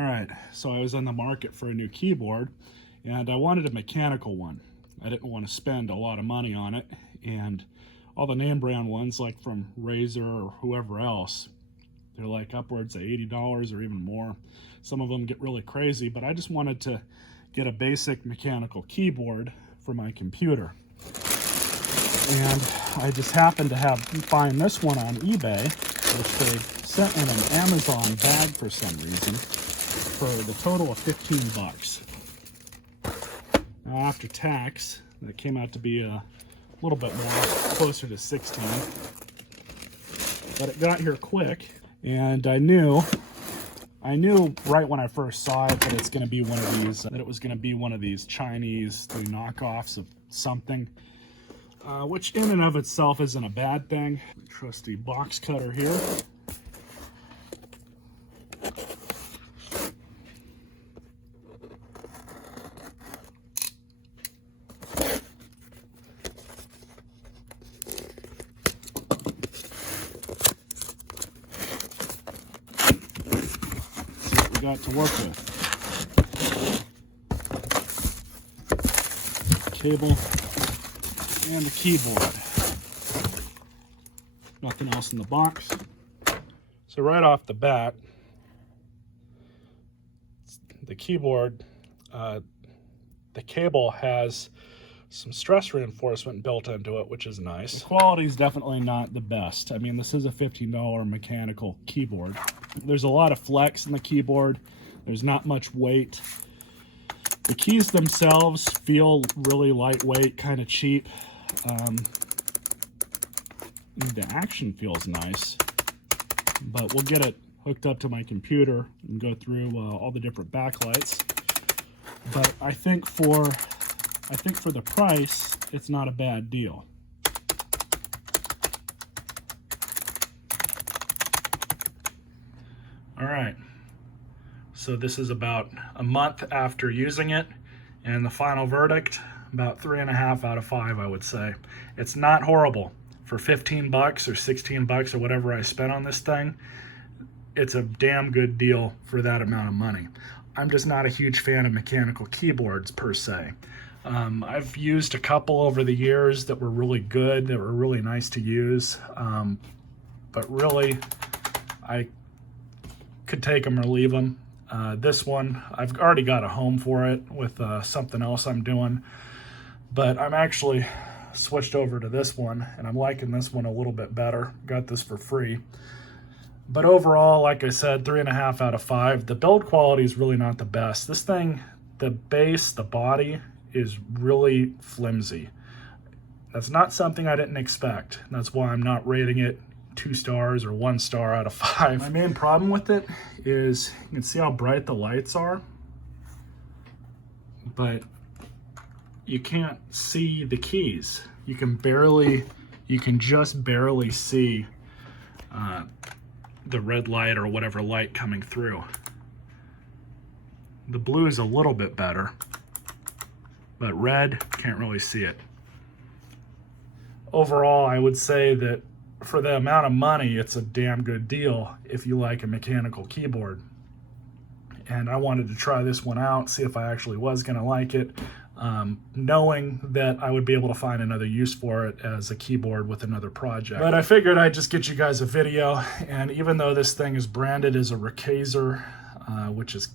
All right, so I was on the market for a new keyboard, and I wanted a mechanical one. I didn't want to spend a lot of money on it, and all the name brand ones, like from Razer or whoever else, they're like upwards of $80 or even more. Some of them get really crazy, but I just wanted to get a basic mechanical keyboard for my computer. And I just happened to find this one on eBay, which they sent in an Amazon bag for some reason, for the total of 15 bucks. Now after tax, that came out to be a little bit more, closer to 16. But it got here quick, and I knew right when I first saw it that it's going to be one of these, that it was going to be one of these Chinese knockoffs of something, which in and of itself isn't a bad thing. Trusty box cutter here. Got to work with. Cable and the keyboard. Nothing else in the box. So right off the bat, the keyboard, the cable has some stress reinforcement built into it, which is nice. The quality is definitely not the best. I mean, this is a $15 mechanical keyboard. There's a lot of flex in the keyboard. There's not much weight. The keys themselves feel really lightweight, kind of cheap. The action feels nice, but we'll get it hooked up to my computer and go through all the different backlights. But I think for the price, it's not a bad deal. All right, so this is about a month after using it, and the final verdict, about 3.5 out of 5, I would say. It's not horrible. For 15 bucks or 16 bucks or whatever I spent on this thing, it's a damn good deal for that amount of money. I'm just not a huge fan of mechanical keyboards per se. I've used a couple over the years that were really good, that were really nice to use, but really, I could take them or leave them. This one, I've already got a home for it with something else I'm doing, but I'm actually switched over to this one, and I'm liking this one a little bit better. Got this for free. But overall, like I said, 3.5 out of 5. The build quality is really not the best. This thing, the base, the body, is really flimsy. That's not something I didn't expect. That's why I'm not rating it 2 stars or 1 star out of 5. My main problem with it is you can see how bright the lights are, but you can't see the keys. You can just barely see the red light or whatever light coming through. The blue is a little bit better, but red, can't really see it. Overall, I would say that for the amount of money, it's a damn good deal if you like a mechanical keyboard. And I wanted to try this one out, see if I actually was gonna like it, knowing that I would be able to find another use for it as a keyboard with another project. But I figured I'd just get you guys a video, and even though this thing is branded as a Razer, which is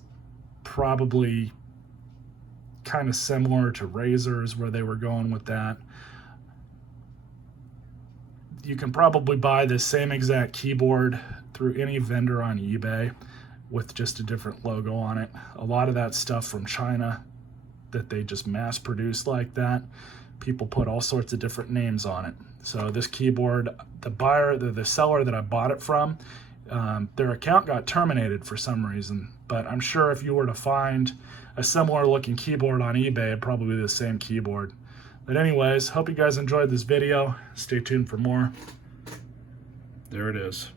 probably kind of similar to Razer's where they were going with that, you can probably buy this same exact keyboard through any vendor on eBay with just a different logo on it. A lot of that stuff from China that they just mass produce like that, people put all sorts of different names on it. So this keyboard, the seller that I bought it from, their account got terminated for some reason, but I'm sure if you were to find a similar looking keyboard on eBay, it'd probably be the same keyboard. But anyways, hope you guys enjoyed this video. Stay tuned for more. There it is.